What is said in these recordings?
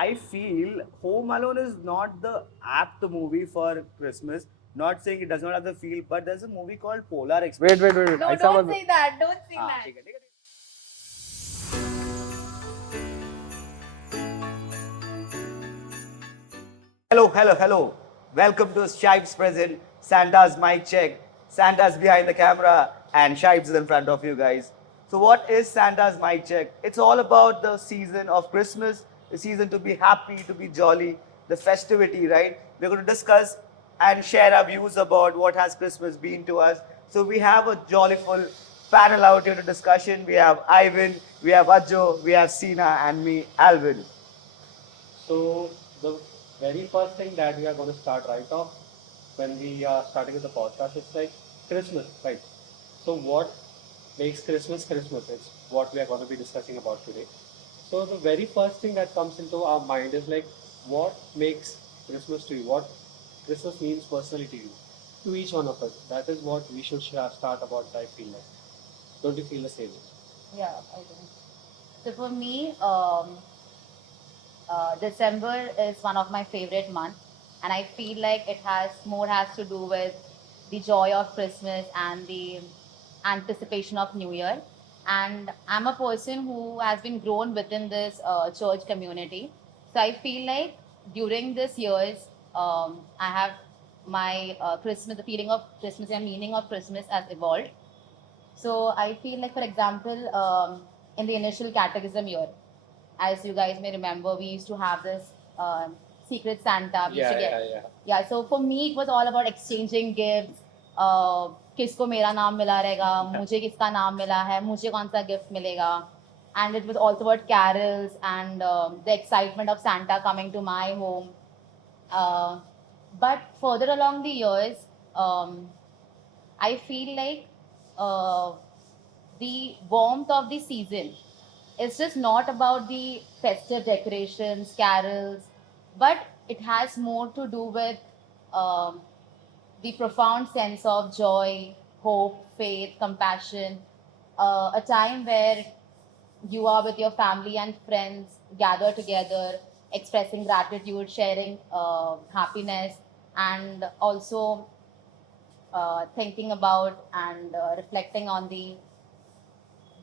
I feel Home Alone is not the apt movie for Christmas. Not saying it does not have the feel, but there's a movie called Polar Express. wait. No, don't say that. Don't say हाँ, that. ठीक है, ठीक है. Hello. Welcome to Shipes present. Santa's mic check. Santa's behind the camera, and Shipes is in front of you guys. So, what is Santa's mic check? It's all about the season of Christmas, the season to be happy, to be jolly, the festivity, right? We're going to discuss and share our views about what has Christmas been to us. So, we have a jollyful panel out here to discussion. We have Ivan, we have Ajo, we have Sina, and me, Alvin. So the very first thing that we are going to start right off when we are starting with the podcast is like Christmas, right? So what makes Christmas Christmas? It's what we are going to be discussing about today. So the very first thing that comes into our mind is like what makes Christmas to you? What Christmas means personally to you? To each one of us. That is what we should start about. I feel like. Don't you feel the same? Yeah, I do. So for me, December is one of my favorite months, and I feel like it has to do with the joy of Christmas and the anticipation of New Year. And I'm a person who has been grown within this church community, so I feel like during this years, I have my Christmas, the feeling of Christmas and meaning of Christmas has evolved. So I feel like, for example, in the initial catechism year, as you guys may remember, we used to have this secret Santa. We used to get, yeah. So for me, it was all about exchanging gifts. किसको मेरा नाम मिला रहेगा, मुझे किसका नाम मिला है, मुझे कौन सा गिफ्ट मिलेगा. And it was also about carols and the excitement of Santa coming to my home. Uh, but further along the years, I feel like uh, the warmth of the season is just not about the festive decorations, carols, but it has more to do with um, the profound sense of joy, hope, faith, compassion, a time where you are with your family and friends, gather together, expressing gratitude, sharing happiness, and also thinking about and reflecting on the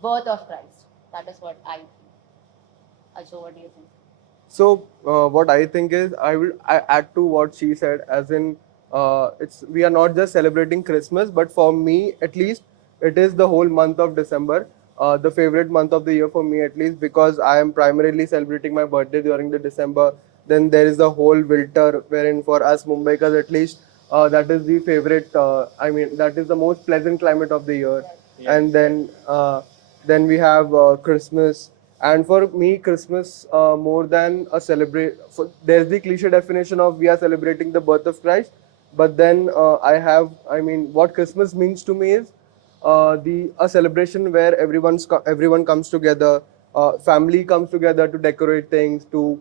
birth of Christ. That is what I think. Ajo, what do you think? So what I think is I add to what she said, as in it's we are not just celebrating Christmas, but for me at least it is the whole month of December, the favorite month of the year for me at least, because I am primarily celebrating my birthday during the December. Then there is the whole winter, wherein for us Mumbaikas at least that is the favorite. I mean that is the most pleasant climate of the year, and then we have Christmas. And for me, Christmas more than a there's the cliche definition of we are celebrating the birth of Christ. But then I mean, what Christmas means to me is the a celebration where everyone comes together, family comes together to decorate things, to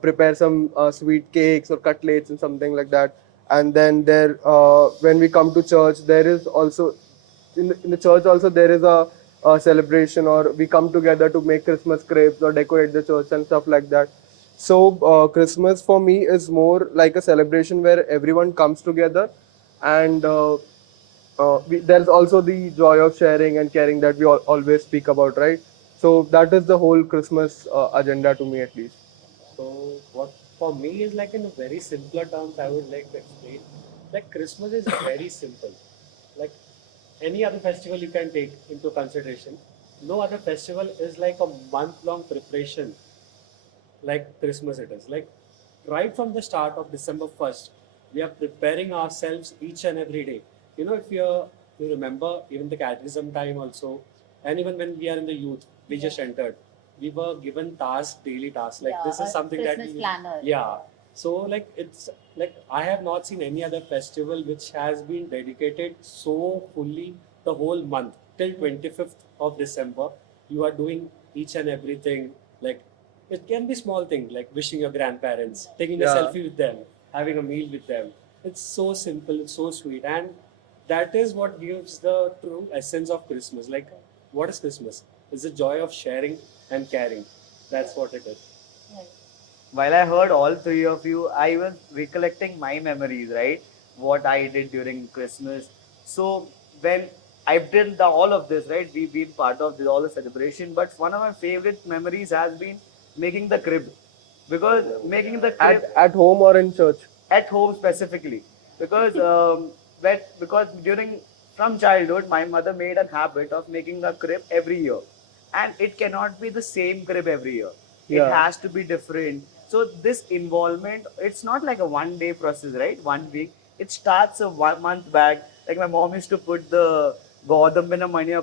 prepare some sweet cakes or cutlets and something like that. And then when we come to church, there is also in the church also there is a celebration, or we come together to make Christmas crepes or decorate the church and stuff like that. So Christmas for me is more like a celebration where everyone comes together, and there's also the joy of sharing and caring that we always speak about, right? So that is the whole Christmas agenda to me at least. So what for me is like in a very simpler terms, I would like to explain. Like Christmas is very simple. Like any other festival you can take into consideration. No other festival is like a month-long preparation like Christmas it is. Like right from the start of December 1st, we are preparing ourselves each and every day. You know, if you remember even the catechism time also, and even when we are in the youth, we just entered. We were given tasks, daily tasks. Like this is something that Christmas planner. yeah. So like it's like I have not seen any other festival which has been dedicated so fully the whole month till 25th of December. You are doing each and everything. Like it can be small things like wishing your grandparents, taking a Yeah. selfie with them, having a meal with them. It's so simple, it's so sweet, and that is what gives the true essence of Christmas. Like, what is Christmas? It's the joy of sharing and caring. That's what it is. Right. while I heard all three of you, I was recollecting my memories, right? What I did during Christmas. So when I did all of this, right? We've been part of all the celebration, but one of my favorite memories has been making the crib, because making the crib At home or in church? at home specifically, because because during from childhood my mother made a habit of making a crib every year, and it cannot be the same crib every year. It Yeah. has to be different. So this involvement, it's not like a one day process, right? 1 week. It starts a 1 month back. Like my mom used to put the godambina money Yeah.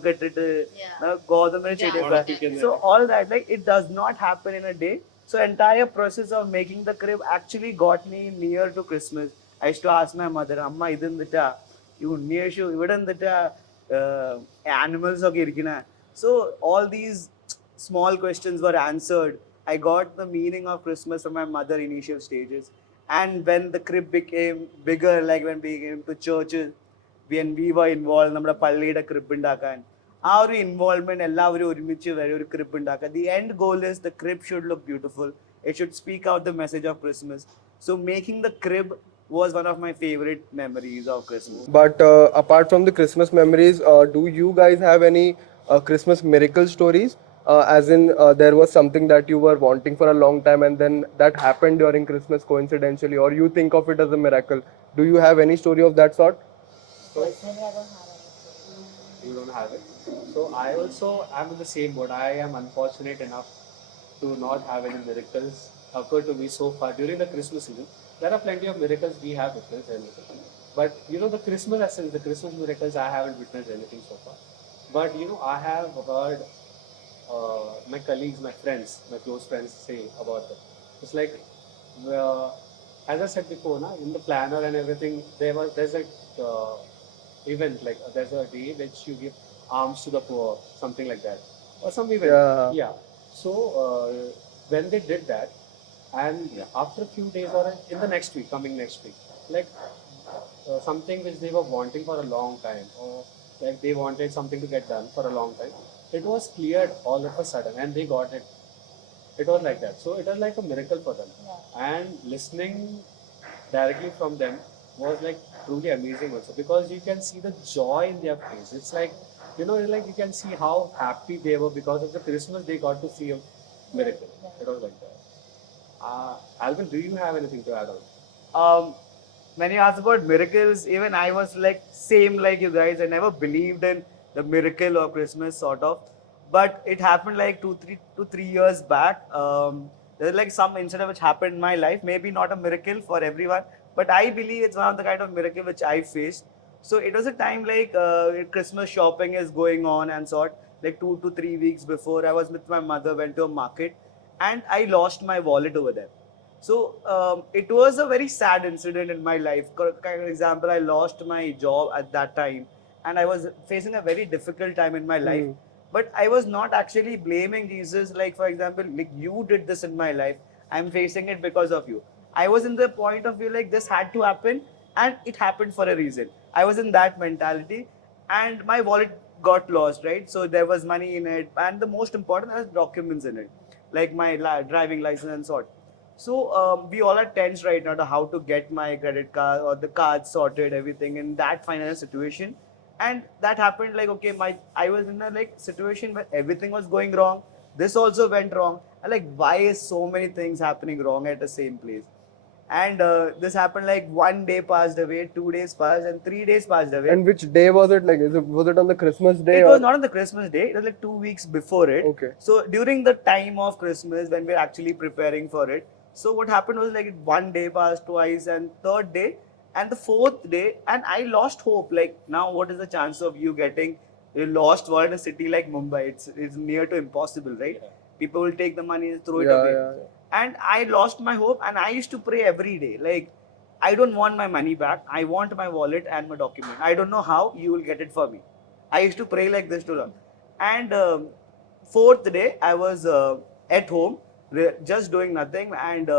godambina Yeah, chedi. So all that, like, it does not happen in a day. So entire process of making the crib actually got me near to Christmas. I used to ask my mother, Amma, idindita, you near you, idindita, animals okay irikina. So all these small questions were answered. I got the meaning of Christmas from my mother initial stages. And when the crib became bigger, like when we came to churches, when we were involved, നമ്മുടെ പള്ളിയുടെ crib ഉണ്ടാക്കാൻ ആ ഒരു involvement എല്ലാവരും ഒരുമിച്ച് വരെ ഒരു crib ഉണ്ടാക്കുക. The end goal is the crib should look beautiful. It should speak out the message of Christmas. So making the crib was one of my favorite memories of Christmas. But apart from the Christmas memories, do you guys have any Christmas miracle stories? As in, there was something that you were wanting for a long time and then that happened during Christmas coincidentally, or you think of it as a miracle. Do you have any story of that sort? Personally, I don't have any. You don't have it. So I also am in the same boat. I am unfortunate enough to not have any miracles occur to me so far during the Christmas season. There are plenty of miracles we have witnessed, anything. But the Christmas essence, the Christmas miracles, I haven't witnessed anything so far. But I have heard my colleagues, my friends, my close friends say about it. It's like, uh, as I said before, in the planner and everything, there's a event, like there's a day which you give alms to the poor, something like that, or some event. Yeah. So when they did that, and after a few days or in the next week, coming next week, like something which they were wanting for a long time, or like they wanted something to get done for a long time, it was cleared all of a sudden and they got it. It was like that. So it was like a miracle for them. Yeah. And listening directly from them was like truly amazing also, because you can see the joy in their face. It's like, like you can see how happy they were because of the Christmas they got to see a miracle. It was like that. Alvin, do you have anything to add on? When you asked about miracles, even I was like same like you guys. I never believed in the miracle of Christmas, sort of. But it happened like 2-3 years back. There's like some incident which happened in my life. Maybe not a miracle for everyone, but I believe it's one of the kind of miracle which I faced. So it was a time like Christmas shopping is going on and sort. Like 2 to 3 weeks before, I was with my mother, went to a market, and I lost my wallet over there. So it was a very sad incident in my life. For example, I lost my job at that time, and I was facing a very difficult time in my life. But I was not actually blaming Jesus. Like, for example, like, you did this in my life, I'm facing it because of you. I was in the point of view like this had to happen, and it happened for a reason. I was in that mentality, and my wallet got lost, right? So there was money in it, and the most important, there was documents in it, like my driving license and sort. So we all are tense right now to how to get my credit card or the card sorted, everything in that financial situation. And that happened like, okay, I was in a like situation where everything was going wrong. This also went wrong. And like, why is so many things happening wrong at the same place? And this happened like 1 day passed away, 2 days passed, and 3 days passed away. And which day was it? Like, was it on the Christmas day? It or? was not on the Christmas day. It was like 2 weeks before it. Okay. So during the time of Christmas, when we were actually preparing for it, so what happened was like 1 day passed, twice, and third day, and the fourth day, and I lost hope. Like, now, what is the chance of you getting a lost wallet in a city like Mumbai? It's near to impossible, right? Yeah. People will take the money and throw it Yeah, away. yeah. And I lost my hope, and I used to pray every day. Like, I don't want my money back. I want my wallet and my document. I don't know how you will get it for me. I used to pray like this to Lord. And fourth day, I was at home, just doing nothing, and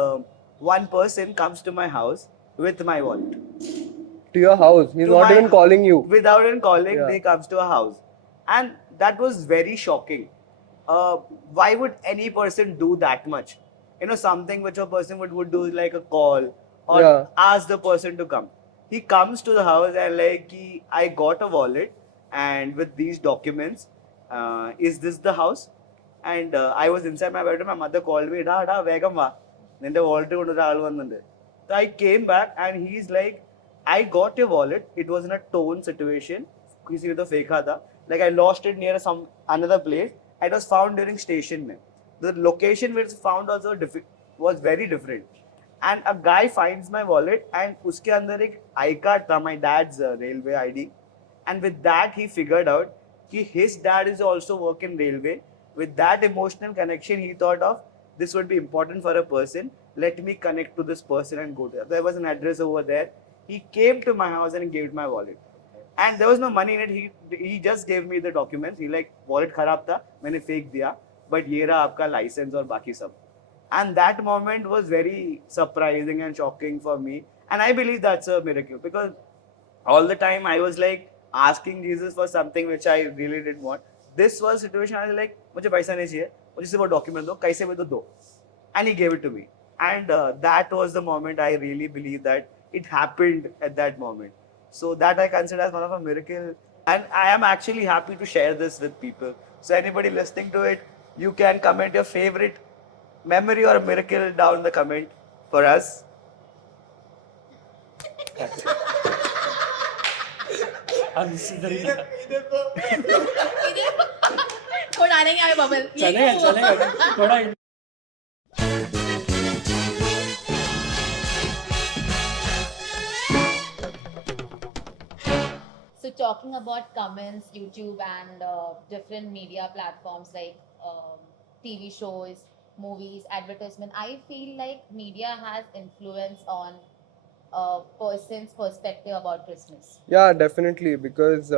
one person comes to my house with my wallet. To your house. He's To not my- even calling you. Without even calling, Yeah. they comes to a house, and that was very shocking. Why would any person do that much something which a person would do like a call or Yeah. ask the person to come. He comes to the house and like I got a wallet and with these documents, is this the house? And I was inside my bedroom. My mother called me, "Da da, vegam va. Ninte wallet kondu oral vannunde." So I came back and he's like, "I got your wallet. It was in a torn situation. किसी तो फेंका था. Like I lost it near some another place. It was found during station में. The location where it's found also was very different. And a guy finds my wallet and उसके अंदर एक I card था, my dad's railway ID. And with that he figured out कि his dad is also work in railway. With that emotional connection, he thought of this would be important for a person. Let me connect to this person and go there. There was an address over there. He came to my house and gave my wallet. And there was no money in it. He just gave me the documents. He like wallet खराब था, मैंने फेंक दिया. But ये रहा आपका license और बाकी सब. And that moment was very surprising and shocking for me. And I believe that's a miracle because all the time I was like asking Jesus for something which I really didn't want. This was a situation I was like, मुझे पैसा नहीं चाहिए, मुझे सिर्फ वो document दो, कैसे भी तो दो. And he gave it to me. And that was the moment I really believe that it happened at that moment. So that I consider as one of a miracle. And I am actually happy to share this with people. So anybody listening to it, you can comment your favorite memory or miracle down in the comment for us. थोड़ा डालेंगे आगे bubble चलेगा चलेगा थोड़ा So talking about comments, YouTube and different media platforms like TV shows, movies, advertisement, I feel like media has influence on a person's perspective about Christmas. Yeah, definitely. Because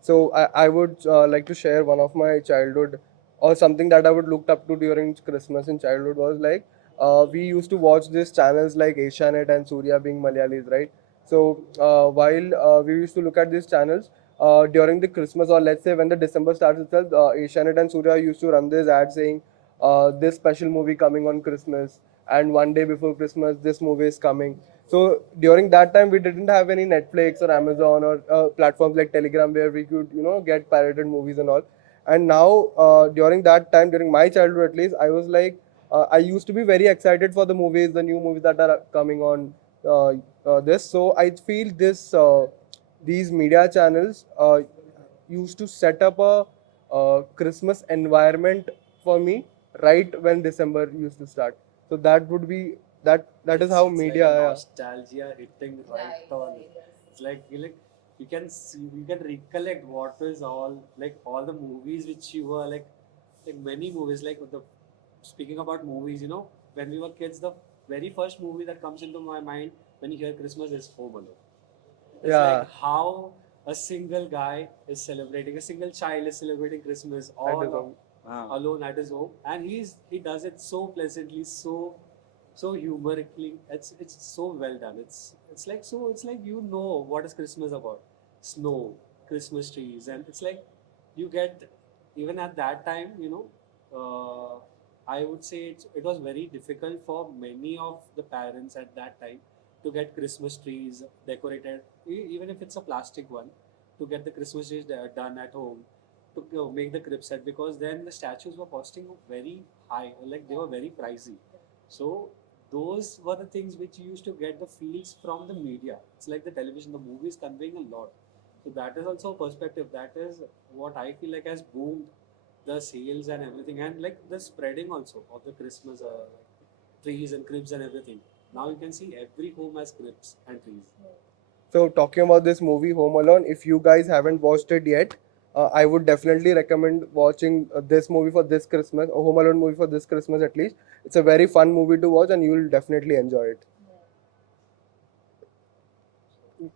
so I would like to share one of my childhood or something that I would looked up to during Christmas in childhood was like we used to watch these channels like Asianet and Surya being Malayalis, right? So while we used to look at these channels during the Christmas or let's say when the December starts itself, Asianet and Surya used to run this ad saying this special movie coming on Christmas and one day before Christmas this movie is coming. So during that time we didn't have any Netflix or Amazon or platforms like Telegram where we could get pirated movies and all. And now during that time, during my childhood at least, I was like I used to be very excited for the movies, the new movies that are coming on this. So I feel these media channels used to set up a Christmas environment for me right when December used to start. So that would be that is how it's media. like a Yeah. nostalgia hitting right on. It's like you can see, you can recollect what is all the movies which you were like many movies like speaking about movies, when we were kids, the very first movie that comes into my mind when you hear Christmas is Home Alone. It's Yeah. like how a single guy is celebrating, a single child is celebrating Christmas all his home. alone at his home, and he does it so pleasantly, so humorically. It's so well done. It's like what is Christmas about? Snow, Christmas trees, and it's like you get even at that time, I would say it was very difficult for many of the parents at that time to get Christmas trees decorated, even if it's a plastic one, to get the Christmas trees done at home, to make the crib set, because then the statues were costing very high, like they were very pricey. So those were the things which you used to get the feels from the media. It's like the television, the movies conveying a lot. So that is also a perspective. That is what I feel like has boomed the sales and everything, and like the spreading also of the Christmas trees and cribs and everything. Now you can see every home has cribs and trees. So talking about this movie Home Alone, if you guys haven't watched it yet, I would definitely recommend watching this movie for this Christmas, or Home Alone movie for this Christmas at least. It's a very fun movie to watch, and you will definitely enjoy it.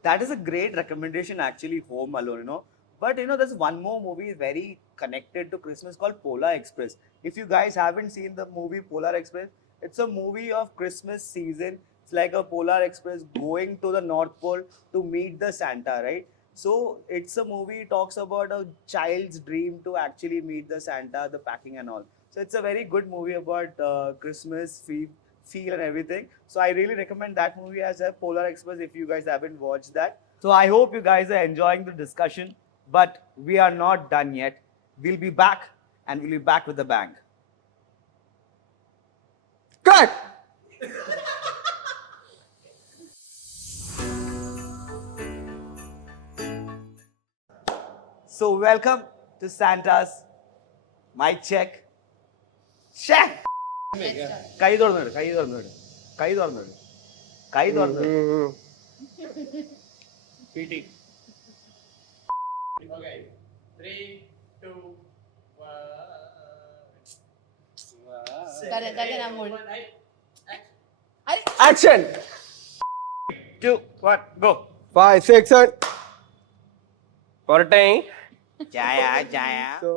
That is a great recommendation, actually, Home Alone. But there's one more movie very connected to Christmas called Polar Express. If you guys haven't seen the movie Polar Express, it's a movie of Christmas season. It's like a Polar Express going to the North Pole to meet the Santa, right? So it's a movie talks about a child's dream to actually meet the Santa, the packing and all. So it's a very good movie about Christmas feel and everything. So I really recommend that movie as a Polar Express if you guys haven't watched that. So I hope you guys are enjoying the discussion, but we are not done yet. We'll be back, and we'll be back with a bang. Cut! So welcome to Santa's mic check. Check. കൈ തുറന്നിട് കൈ തുറന്നിട് കൈ തുറന്നിട് കൈ തുറന്നിട് PT. Okay. 3, 2, 1. Action! 2 1 go. 5, 6, 7. Jaya Jaya. So